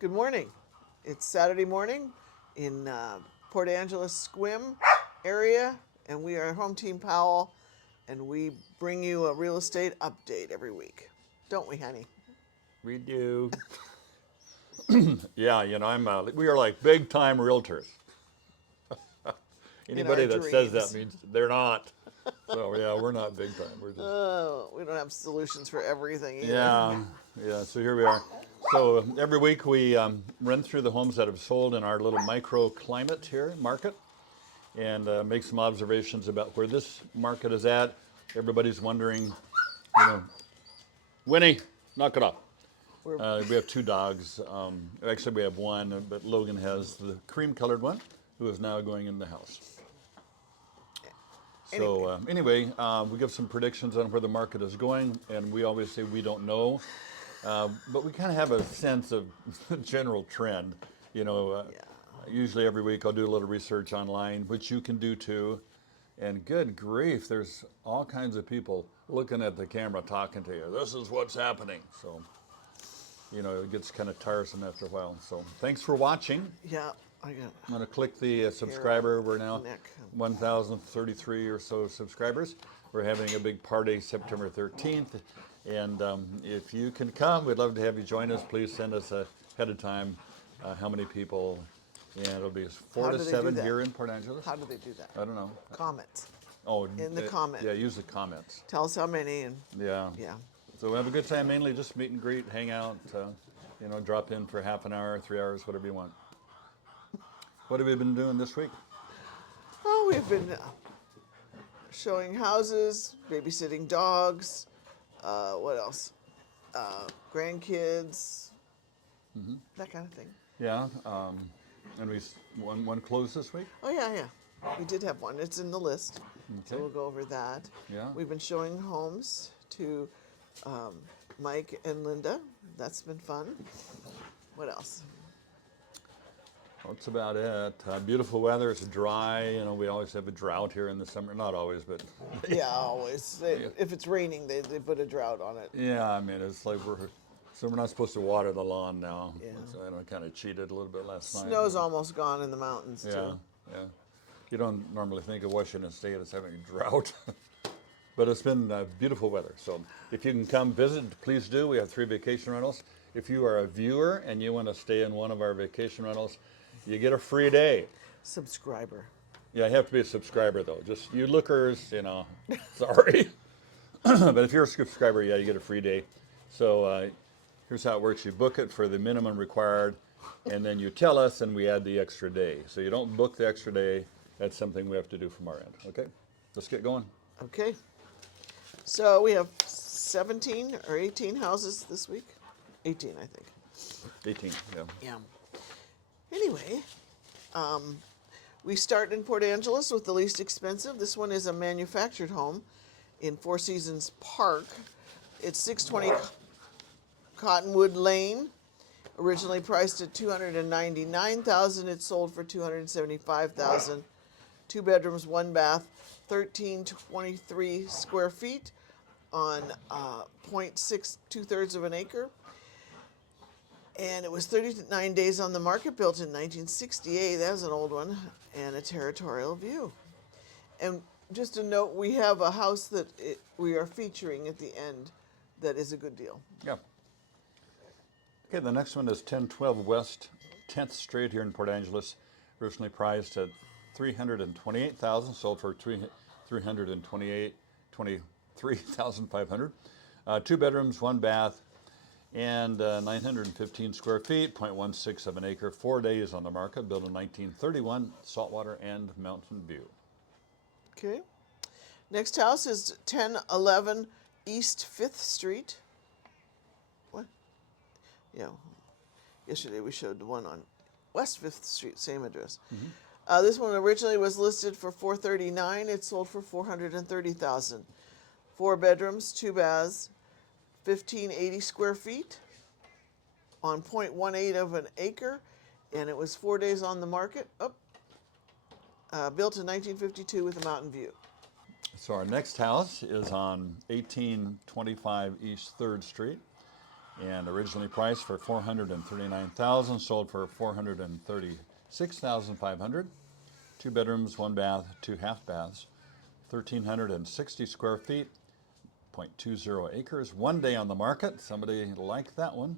Good morning. It's Saturday morning in Port Angeles, Sequim area, and we are Home Team Powell, and we bring you a real estate update every week. Don't we, honey? We do. Yeah, we are like big time realtors. Anybody that says that means they're not. So yeah, we're not big time. We're just. We don't have solutions for everything either. Yeah. So here we are. So every week we run through the homes that have sold in our little microclimate here market, and make some observations about where this market is at. Everybody's wondering, Winnie, knock it off. We have two dogs. Actually, we have one, but Logan has the cream-colored one, who is now going in the house. So anyway, we give some predictions on where the market is going, and we always say we don't know, but we kind of have a sense of the general trend. Usually every week I'll do a little research online, which you can do too. And good grief, there's all kinds of people looking at the camera talking to you. This is what's happening. So, it gets kind of tiresome after a while. So thanks for watching. Yeah, I'm going to click the subscriber. We're now 1,033 or so subscribers. We're having a big party September 13th. And if you can come, we'd love to have you join us. Please send us ahead of time how many people. And it'll be 4 to 7 here in Port Angeles. How do they do that? I don't know. Comments. Oh, in the comments. Yeah, use the comments. Tell us how many. And yeah. So we have a good time, mainly just meet and greet, hang out, drop in for half an hour, 3 hours, whatever you want. What have we been doing this week? Oh, we've been showing houses, babysitting dogs, what else? Grandkids, that kind of thing. Yeah, and we one closed this week? Oh, yeah. We did have one. It's in the list. Okay. So we'll go over that. Yeah. We've been showing homes to Mike and Linda. That's been fun. What else? That's about it. Beautiful weather. It's dry. We always have a drought here in the summer. Not always, but yeah, always. If it's raining, they put a drought on it. Yeah, I mean, it's like we're not supposed to water the lawn now. Yeah. So I kind of cheated a little bit last night. Snow's almost gone in the mountains too. Yeah. You don't normally think of Washington State as having a drought, but it's been beautiful weather. So if you can come visit, please do. We have 3 vacation rentals. If you are a viewer and you want to stay in one of our vacation rentals, you get a free day. Subscriber. Yeah, you have to be a subscriber though. Just you lookers, sorry. But if you're a subscriber, yeah, you get a free day. So here's how it works. You book it for the minimum required, and then you tell us, and we add the extra day. So you don't book the extra day. That's something we have to do from our end. Okay, let's get going. Okay. So we have 17 or 18 houses this week. 18, I think. 18, yeah. Yeah. Anyway, we start in Port Angeles with the least expensive. This one is a manufactured home in Four Seasons Park. It's 620 Cottonwood Lane. Originally priced at $299,000, it sold for $275,000. 2 bedrooms, 1 bath, 1323 square feet on 0.6 2/3 of an acre. And it was 39 days on the market, built in 1968. That was an old one, and a territorial view. And just a note, we have a house that we are featuring at the end that is a good deal. Yeah. Okay, the next one is 1012 West 10th Street here in Port Angeles. Originally priced at $328,000, sold for $23,500. 2 bedrooms, 1 bath, and 915 square feet, 0.16 of an acre, 4 days on the market, built in 1931, saltwater and mountain view. Okay. Next house is 1011 East 5th Street. What? Yeah. Yesterday we showed the one on West 5th Street, same address. This one originally was listed for $439,000. It sold for $430,000. 4 bedrooms, 2 baths, 1,580 square feet on 0.18 of an acre, and it was 4 days on the market. Built in 1952 with a mountain view. So our next house is on 1825 East 3rd Street. and originally priced for $439,000, sold for $436,500. 2 bedrooms, 1 bath, 2 half baths, 1,360 square feet, 0.20 acres. 1 day on the market. Somebody liked that one.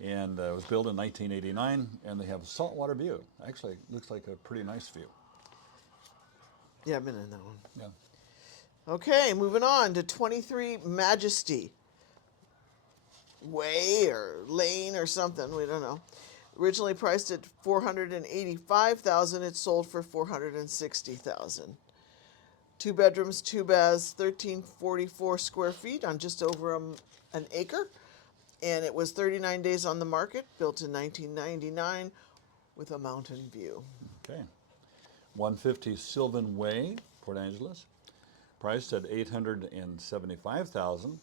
And it was built in 1989, and they have a saltwater view. Actually, it looks like a pretty nice view. Yeah, I've been in that one. Yeah. Okay, moving on to 23 Majesty Way or Lane or something. We don't know. Originally priced at $485,000, it sold for $460,000. 2 bedrooms, 2 baths, 1,344 square feet on just over an acre, and it was 39 days on the market. Built in 1999, with a mountain view. Okay. 150 Sylvan Way, Port Angeles, priced at $875,000.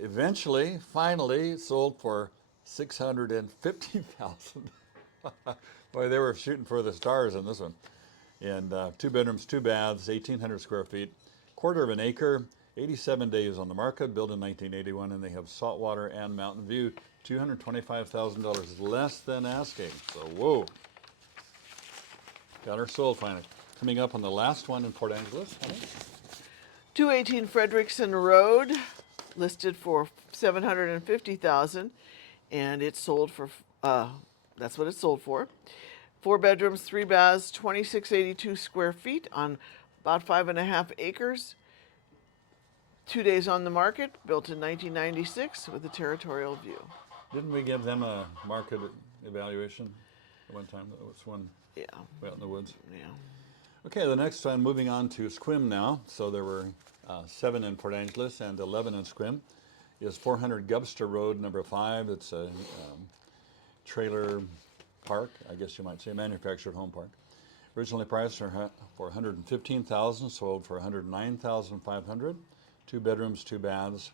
Eventually, finally, sold for $650,000. Boy, they were shooting for the stars in this one. And 2 bedrooms, 2 baths, 1,800 square feet, quarter of an acre, 87 days on the market, built in 1981, and they have saltwater and mountain view. $225,000 less than asking. So, whoa. Got her sold finally. Coming up on the last one in Port Angeles, honey. 218 Frederickson Road, listed for $750,000, and it sold for, that's what it sold for. 4 bedrooms, 3 baths, 2,682 square feet on about 5.5 acres. 2 days on the market, built in 1996 with a territorial view. Didn't we give them a market evaluation at one time? That was one Yeah, way out in the woods. yeah. Okay, the next one, moving on to Sequim now. So there were 7 in Port Angeles and 11 in Sequim. Is 400 Gubster Road, number 5. It's a trailer park, I guess you might say, manufactured home park. Originally priced for $115,000, sold for $109,500. 2 bedrooms, 2 baths,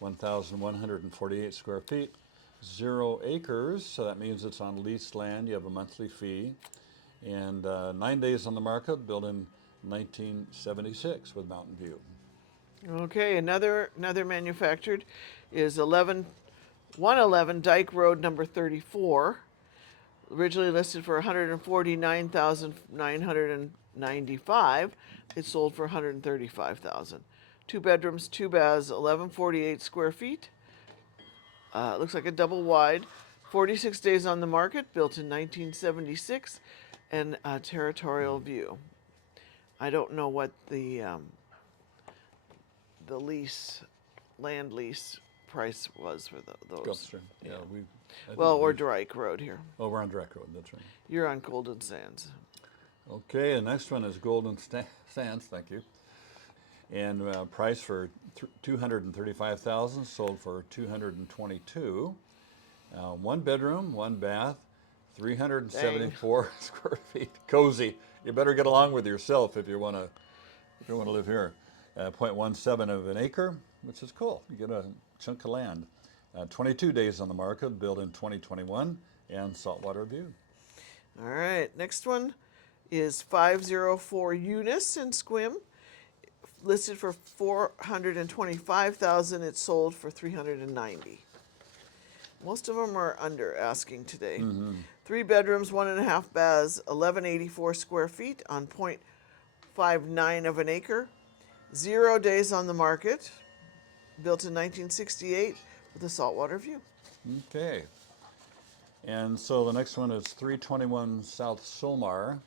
1,148 square feet, 0 acres. So that means it's on leased land. You have a monthly fee, and 9 days on the market. Built in 1976 with mountain view. Okay, another manufactured is 111 Dyke Road, number 34. Originally listed for $149,995. It sold for $135,000. 2 bedrooms, 2 baths, 1,148 square feet. It looks like a double wide. 46 days on the market, built in 1976, and a territorial view. I don't know what the land lease price was for those. Gubster, yeah. Or Drake Road here. Oh, we're on Direct Road, that's right. You're on Golden Sands. Okay, the next one is Golden Sands, thank you. And price for $235,000, sold for $222,000. 1 bedroom, 1 bath, 374 square feet. Cozy. You better get along with yourself if you want to live here. 0.17 of an acre, which is cool. You get a chunk of land. 22 days on the market, built in 2021, and saltwater view. All right, next one is 504 Eunice in Sequim. Listed for $425,000. It sold for $390,000. Most of them are under asking today. 3 bedrooms, 1.5 baths, 1,184 square feet on 0.59 of an acre. 0 days on the market. Built in 1968 with a saltwater view. Okay. And so the next one is 321 South Solmar.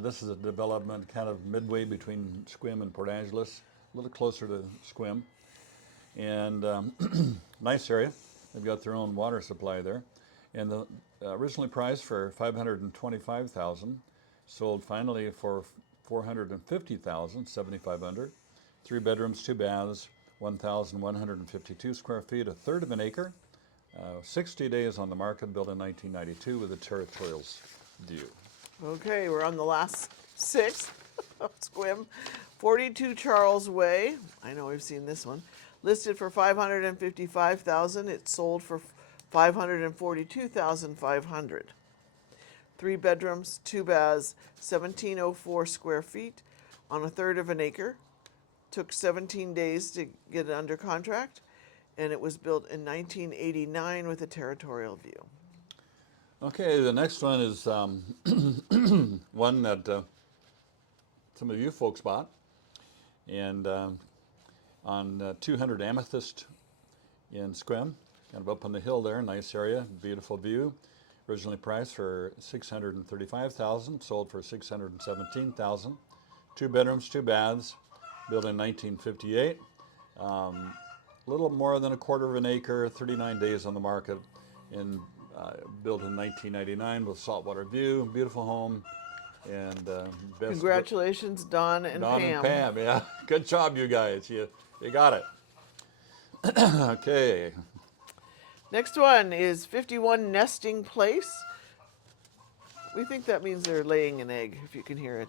This is a development kind of midway between Sequim and Port Angeles, a little closer to Sequim. And nice area. They've got their own water supply there. And the originally priced for $525,000, sold finally for $450,000, 75 under. 3 bedrooms, 2 baths, 1,152 square feet, 1/3 of an acre. 60 days on the market, built in 1992 with a territorial view. Okay, we're on the last 6 of Sequim. 42 Charles Way. I know we've seen this one. Listed for $555,000. It sold for $542,500. 3 bedrooms, 2 baths, 1,704 square feet on 1/3 of an acre. Took 17 days to get it under contract, and it was built in 1989 with a territorial view. Okay, the next one is one that some of you folks bought, and on 200 Amethyst in Sequim, kind of up on the hill there, nice area, beautiful view. Originally priced for $635,000, sold for $617,000. 2 bedrooms, 2 baths, built in 1958. A little more than a quarter of an acre, 39 days on the market, and built in 1999 with saltwater view, beautiful home, and best. Congratulations, Don and Don Pam. and Pam, yeah, good job, you guys. You got it. Okay. Next one is 51 Nesting Place. We think that means they're laying an egg, if you can hear it.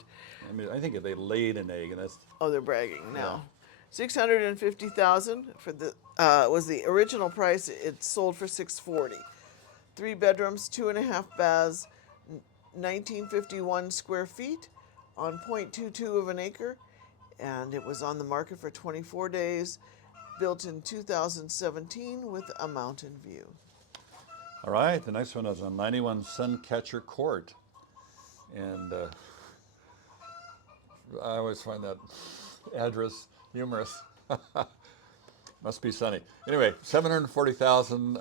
I mean, I think they laid an egg, and that's. Oh, they're bragging now. $650,000 for the was the original price. It sold for $640,000. 3 bedrooms, 2.5 baths, 1951 square feet, on 0.22 of an acre, and it was on the market for 24 days. Built in 2017 with a mountain view. All right, the next one is on 91 Suncatcher Court, and I always find that address humorous. Must be sunny. Anyway, 740,000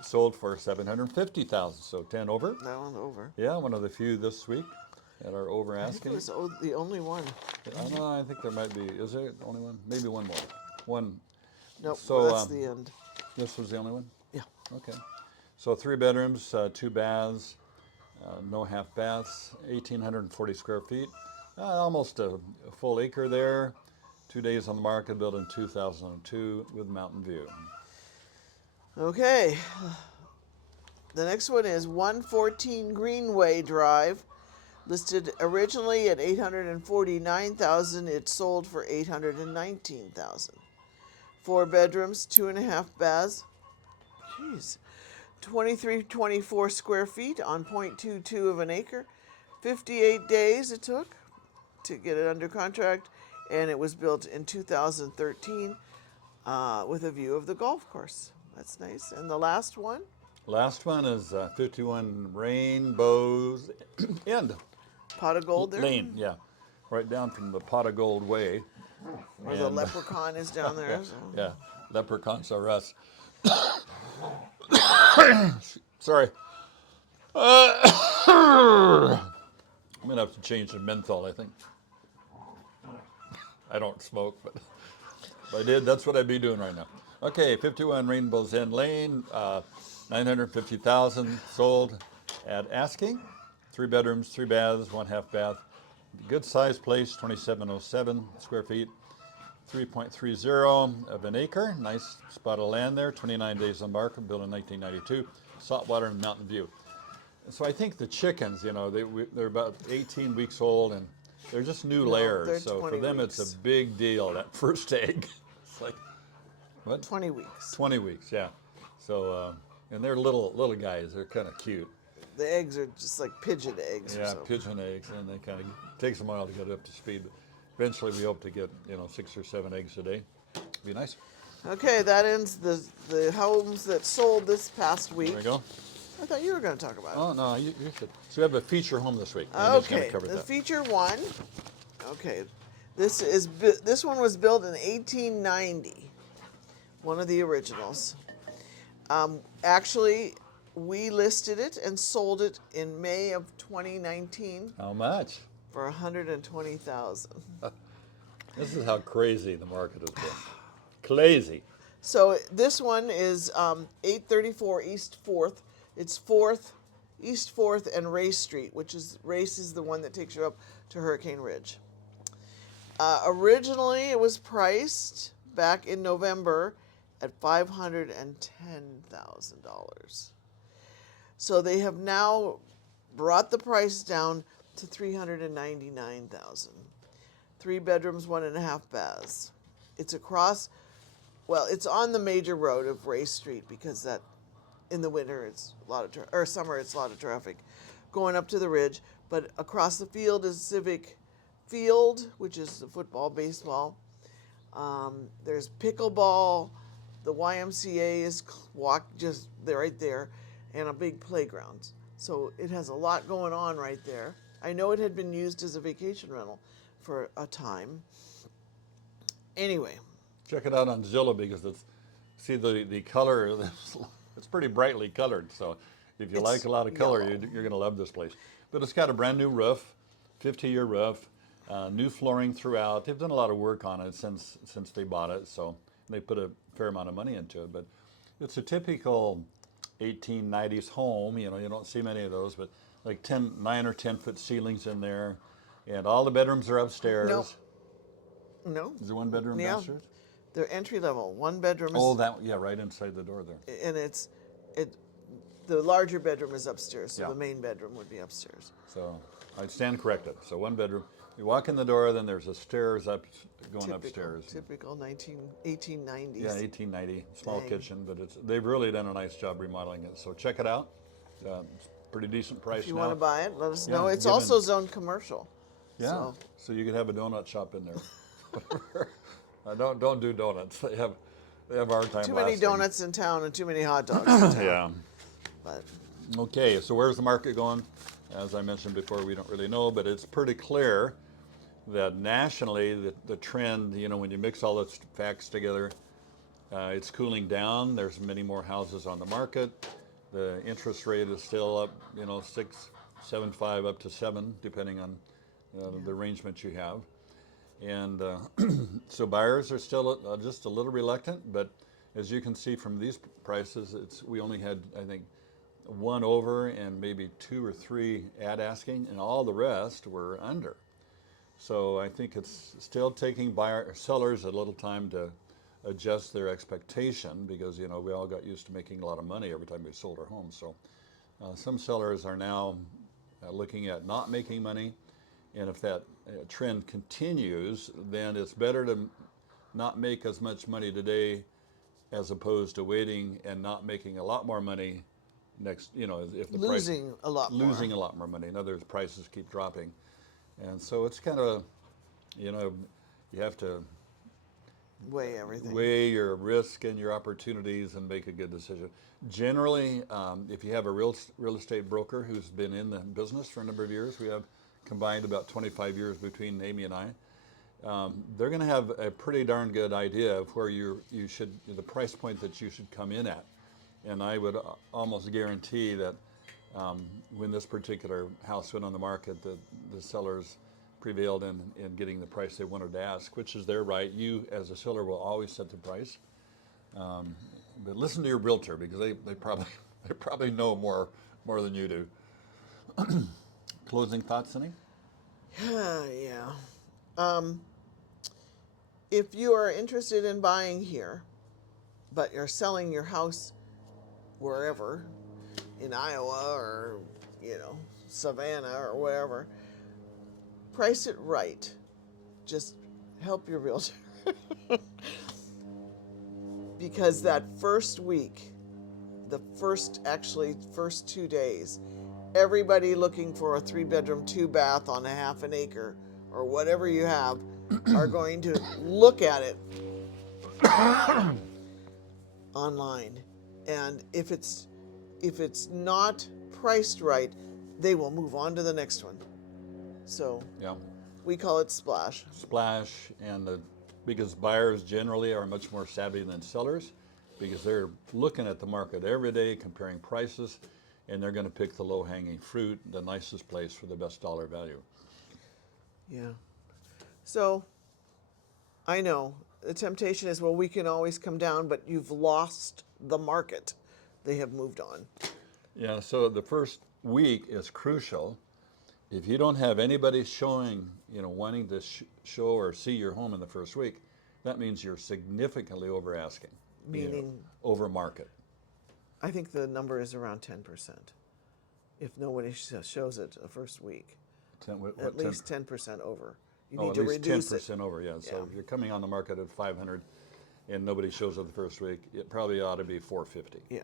sold for 750,000, so 10 over. That one's over. Yeah, one of the few this week that are over I think asking. it was the only one. I don't know. I think there might be. Is there the only one? Maybe one more. One. Nope, So, that's the end. This was the only one. Yeah. Okay. So 3 bedrooms, 2 baths, no half baths, 1,840 square feet, almost a full acre there. 2 days on the market, built in 2002 with mountain view. Okay. The next one is 114 Greenway Drive. Listed originally at $849,000. It sold for $819,000. 4 bedrooms, 2.5 baths. Jeez. 2324 square feet on 0.22 of an acre. 58 days it took to get it under contract, and it was built in 2013 with a view of the golf course. That's nice. And the last one? Last one is 51 Rainbows End. Pot of Gold there? Lane, yeah. Right down from the Pot of Gold Way. Where the leprechaun is down there. So. Yeah, leprechauns are us. Sorry. I'm going to have to change to menthol, I think. I don't smoke, but if I did, that's what I'd be doing right now. Okay, 51 Rainbow's End Lane, 950,000 sold at asking. 3 bedrooms, 3 baths, 1 half bath. Good sized place, 2707 square feet, 3.30 of an acre. Nice spot of land there, 29 days on market, built in 1992. Saltwater and mountain view. So I think the chickens, they're about 18 weeks old, and they're just new layers. So for them, weeks. it's a big deal, that first egg. It's like, what? 20 weeks. 20 weeks, yeah. So, and they're little guys. They're kind of cute. The eggs are just like pigeon eggs. Yeah, or so. pigeon eggs, and they kind of takes them a while to get up to speed. But eventually, we hope to get 6 or 7 eggs a day. Be nice. Okay, that ends the homes that sold this past week. There we go. I thought you were going to talk about it. Oh no, you should. So we have a feature home this week. I'm just gonna Okay, cover the that. feature one. Okay, this one was built in 1890. One of the originals. Actually, we listed it and sold it in May of 2019 How much? for $120,000. This is how crazy the market has been. Crazy. So this one is 834 East 4th. It's 4th, East 4th and Race Street, which is Race is the one that takes you up to Hurricane Ridge. Originally, it was priced back in November at $510,000. So they have now brought the price down to $399,000. 3 bedrooms, 1.5 baths. It's across. Well, it's on the major road of Race Street because that, in the winter, it's a lot of or summer, it's a lot of traffic going up to the ridge. But across the field is Civic Field, which is the football, baseball. There's pickleball. the YMCA is just there, right there, and a big playground. So it has a lot going on right there. I know it had been used as a vacation rental for a time. Anyway, Check it out on Zillow because see the color, it's pretty brightly colored. So if you like a lot of color, yellow. you're going to love this place. But it's got a brand new roof, 50-year roof, new flooring throughout. They've done a lot of work on it since they bought it. So they put a fair amount of money into it. But it's a typical 1890s home. You know, you don't see many of those, but like 9 or 10-foot ceilings in there, and all the bedrooms are upstairs. No. No. Is there one bedroom Yeah. downstairs? They're entry level. One bedroom is, Oh, right inside the door there. and the larger bedroom is upstairs, so Yeah. the main bedroom would be upstairs. So I stand corrected. So one bedroom. You walk in the door, then there's a stairs going upstairs. Typical 1890s. Yeah, 1890, small Dang. kitchen, but they've really done a nice job remodeling it. So check it out. It's a pretty decent price If you now. want to buy it, let us Yeah, know. It's given- also zoned commercial. Yeah, so you can have a donut shop in there. Don't do donuts. They have a hard time Too many lasting. donuts in town and too many hot dogs in town. Yeah. But Okay, so where's the market going? As I mentioned before, we don't really know, but it's pretty clear that nationally, the trend, you know, when you mix all those facts together, it's cooling down. There's many more houses on the market. The interest rate is still up, you know, 6.75 up to 7, depending on the arrangement you have. And so buyers are still just a little reluctant, but as you can see from these prices, we only had, I think, one over and maybe 2 or 3 at asking, and all the rest were under. So I think it's still taking sellers a little time to adjust their expectation because, you know, we all got used to making a lot of money every time we sold our home. So some sellers are now looking at not making money, and if that trend continues, then it's better to not make as much money today as opposed to waiting and not making a lot more money next, you know, if the losing a lot more. losing a lot more money. In other words, prices keep dropping. And so it's kind of, you know, you have to Weigh everything. weigh your risk and your opportunities and make a good decision. Generally, if you have a real estate broker who's been in the business for a number of years, we have combined about 25 years between Amy and I, they're going to have a pretty darn good idea of where the price point that you should come in at. And I would almost guarantee that when this particular house went on the market, the sellers prevailed in getting the price they wanted to ask, which is their right. You, as a seller, will always set the price. But listen to your realtor because they probably know more than you do. Closing thoughts, Cindy? Yeah. If you are interested in buying here, but you're selling your house wherever, in Iowa or, you know, Savannah or wherever, price it right. Just help your realtor. Because that first week, the first 2 days, everybody looking for a 3-bedroom, 2-bath on a half an acre or whatever you have are going to look at it online. And if it's not priced right, they will move on to the next one. So Yeah. we call it splash. Splash, and because buyers generally are much more savvy than sellers because they're looking at the market every day, comparing prices, and they're going to pick the low-hanging fruit, the nicest place for the best dollar value. Yeah. So I know the temptation is, well, we can always come down, but you've lost the market. They have moved on. Yeah, so the first week is crucial. If you don't have anybody showing, you know, wanting to show or see your home in the first week, that means you're significantly over asking. Meaning? Over market. I think the number is around 10%. If nobody shows it the first week, at least 10% over. You need to reduce it. At least 10% over, yeah. So if you're coming on the market at 500 and nobody shows up the first week, it probably ought to be 450. Yeah.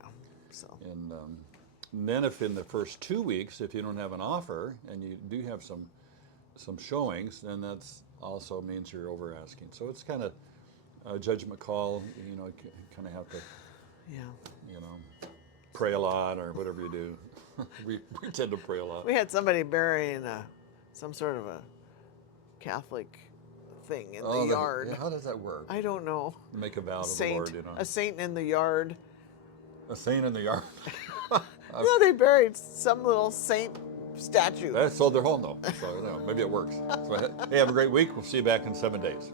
So. And then if in the first 2 weeks, if you don't have an offer and you do have some showings, then that's also means you're over asking. So it's kind of judgment call. You know, you kind of have to, Yeah. you know, pray a lot or whatever you do. we tend to pray a lot. We had somebody burying some sort of a Catholic thing in the yard. Yeah, how does that work? I don't know. Make a vow to the Lord, you know. A saint in the yard. A saint in the yard. No, they buried some little saint statue. They sold their home though, so you know, maybe it works. So, hey, have a great week. We'll see you back in 7 days.